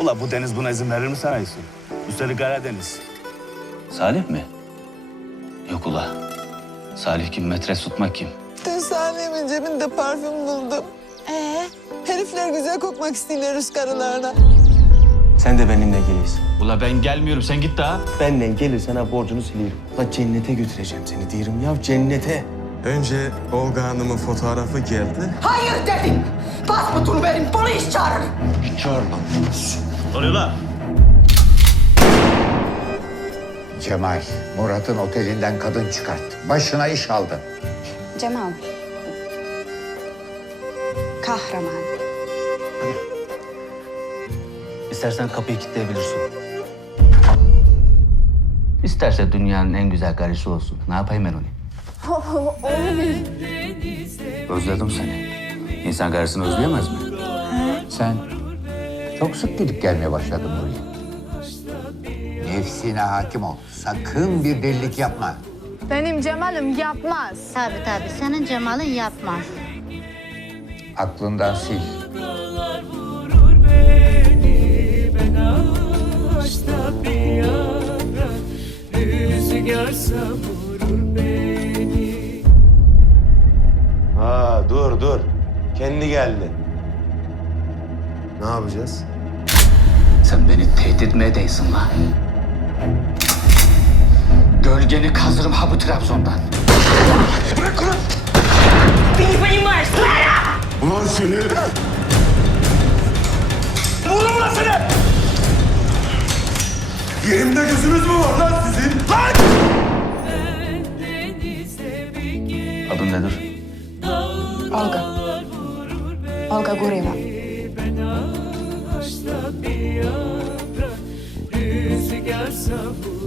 Ula bu deniz buna izin verir mi sanıyorsun? Üstelik Karadeniz. Salih mi? Yok ula. Salih kim? Metres tutmak kim? Dün Salih'imin cebinde parfüm buldum. Ee? Herifler güzel kokmak istiyorlar Rus karılarına. Sen de benimle gelirsin. Ula ben gelmiyorum. Sen git daha. Benimle gelirsen ha borcunu sileyim. La cennete götüreceğim seni diyorum ya cennete. Önce Olga Hanım'ın fotoğrafı geldi. Hayır dedim. Pasputunu verin, polis çağırın. Ne oluyor lan? Cemal, Murat'ın otelinden kadın çıkarttı. Başına iş aldı. Cemal. Kahraman. İstersen kapıyı kilitleyebilirsin. İsterse dünyanın en güzel karısı olsun. Ne yapayım ben onu? Özledim seni. İnsan karısını özleyemez mi? Sen çok sık gidip gelmeye başladın buraya. Nefsine hakim ol. Sakın bir delilik yapma. Benim Cemal'im yapmaz. Tabii tabii senin Cemal'in yapmaz. Aklından sil. Ha dur dur. Kendi geldi. Ne yapacağız? Sen beni tehdit mi edeysin lan? Gölgeni kazırım ha bu Trabzon'dan. Ulan seni! Yerimde gözünüz mü var lan sizin? Lan! Adın nedir? Olga. Olga Gureva. Rüzgar savur